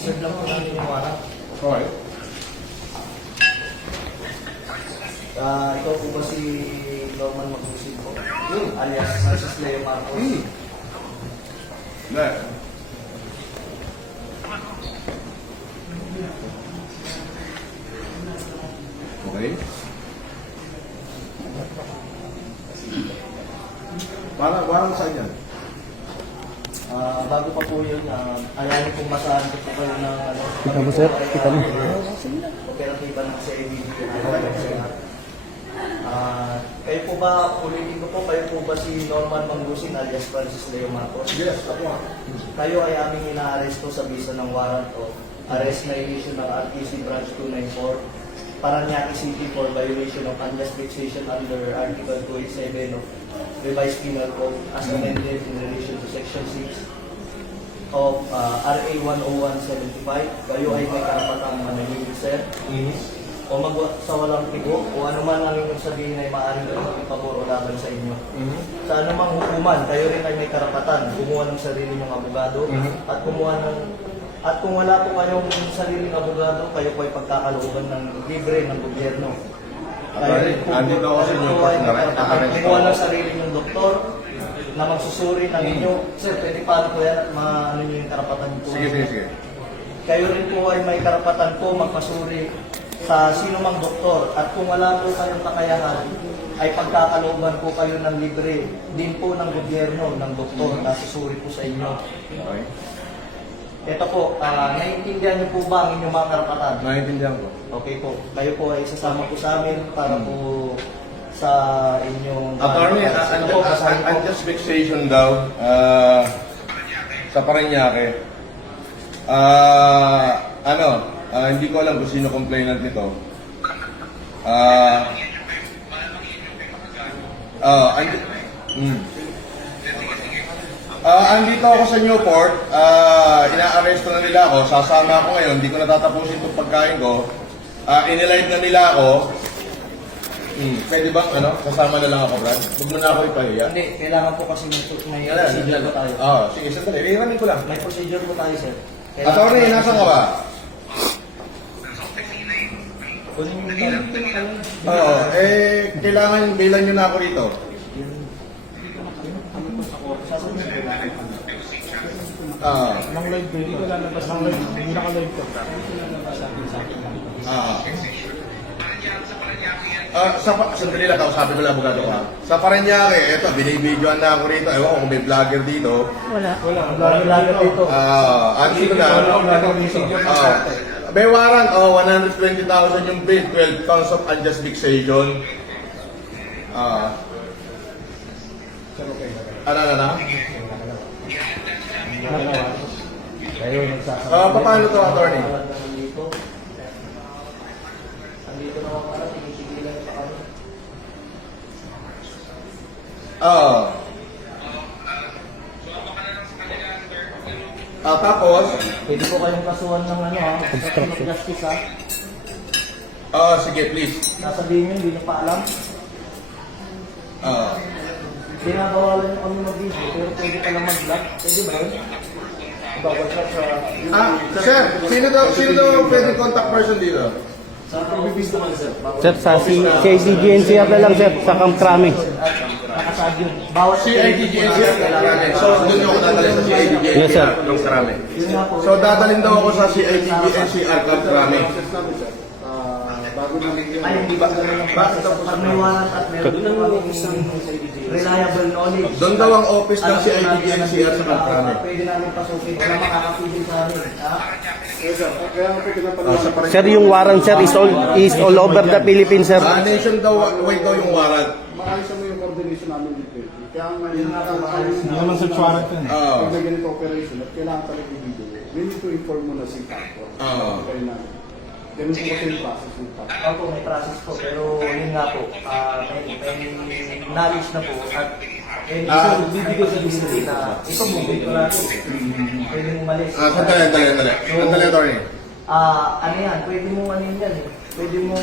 Isi-serve lang po namin yung warrant. Okay. Ikaw po ba si Norman Magbusin po? Alias Francis Leo Marcos? Hindi. Okay. Parang saan yan? Bago pa po yun, ayahin kong masahan ko po kayo ng Kita mo, sir? Kita mo? operatiba ng CIDG. Kayo po ba, ulitin ko po, kayo po ba si Norman Manggusin alias Francis Leo Marcos? Yes, ako nga. Kayo ay aming inaaresto sa bisa ng warrant of arrest na issue ng RTC Branch 294 Paranaque City for violation of unjust fixation under Article 287 of Revised Penal Code as amended in relation to Section 6 of RA 10175. Kayo ay may karapatang manahimik, sir. O sa walang tigo, o ano man ang inyong sabihin ay maaaring ipabor o laban sa inyo. Sa anumang hukuman, kayo rin ay may karapatan kumuha ng sarili ng abogado at kumuha ng kung wala po kayong sariling abogado, kayo po ay pagkakalooban ng libre ng gobyerno. Andito ako sa inyo pas na rin. Kumuha ng sarili ng doktor na magsusuri ng inyo. Sir, pwede paano po yan at maano nyo yung karapatan po? Sige. Kayo rin po ay may karapatan po magpasuri sa sino mang doktor at kung wala po kayong kakayahan ay pagkakalooban po kayo ng libre din po ng gobyerno ng doktor na susuri po sa inyo. Okay. Ito po, naiintindihan niyo po ba ang inyong mga karapatan? Naiintindihan ko. Okay po, kayo po ay sasama po sa amin para po sa inyong... Attorney, Ito po, basahin po. unjust fixation daw sa Paranaque. Hindi ko alam kung sino complainant nito. Andito ako sa Newport, ina-arresto na nila ako, sasama ako ngayon, hindi ko natatapusin itong pagkain ko. Inilive na nila ako. Pwede bang sasama na lang ako, Brad? Huwag mo na ako ipahiya. Hindi, kailangan po kasi may procedure po tayo. Sige, sandali. Iramin ko lang. May procedure po tayo, sir. Attorney, nasa ka ba? Oo, kailangan bilan nyo na ako rito. Nang live ko yun. Nang live. Hindi naka-live ko. Sandali lang, kausapin ko lang abogado ko. Sa Paranaque, eto, binibidyoan na ako rito. Ewan ko kung may vlogger dito. Wala. Vlogger dito. Andito na. May warrant, 120,000 yung bill, 12 counts of unjust fixation. Ano? Kayo nagsasama. Paano to, attorney? Andito naman pala, tinitigilan pa kami. Tapos? Pwede po kayong kasuhan ng obstruction of justice, Sige, please. Nasabihin nyo, hindi nyo pa alam. Binabawalan nyo kami mag-video, pero pwede palang mag-vlog. Pwede ba yun? Bawal ka sa... Sir, sino daw pwede contact person dito? Sa pag-bibis naman, sir. Sir, sa CIDG-NCR na lang, sir. Sa Camp Crame. Nakasad yun. Bawat CIDG-NCR Karame. So, doon ako dadalhin sa CIDG-NCR Yes, sir. Karame. Yun nga po. So, dadalhin daw ako sa CIDG-NCR Karame. Ay, hindi ba ganun ang process? Pag may warrant at meron naman isang reliable knowledge. Doon daw ang office ng CIDG-NCR sa Karame. Pwede namin pasukin. Wala makakapigil sa amin. Sir, yung warrant, sir, is all over the Philippines, sir. Nation daw, wait daw yung warrant. Maayos mo yung coordination namin dito. Kaya Yun nga po, maayos Hindi naman sa warrant yun. pag may ganito operation at kailangan talaga i-video. We need to inform mo na si Taco. Kaya na. Ganun po kasi yung process ng Taco. Opo, may process po. Pero yun nga po, may knowledge na po. At bibigay sa district na ito mo, ito natin. Pwede mo malis. Sandali, attorney. Ano yan, pwede mo ano yan eh. Pwede mo...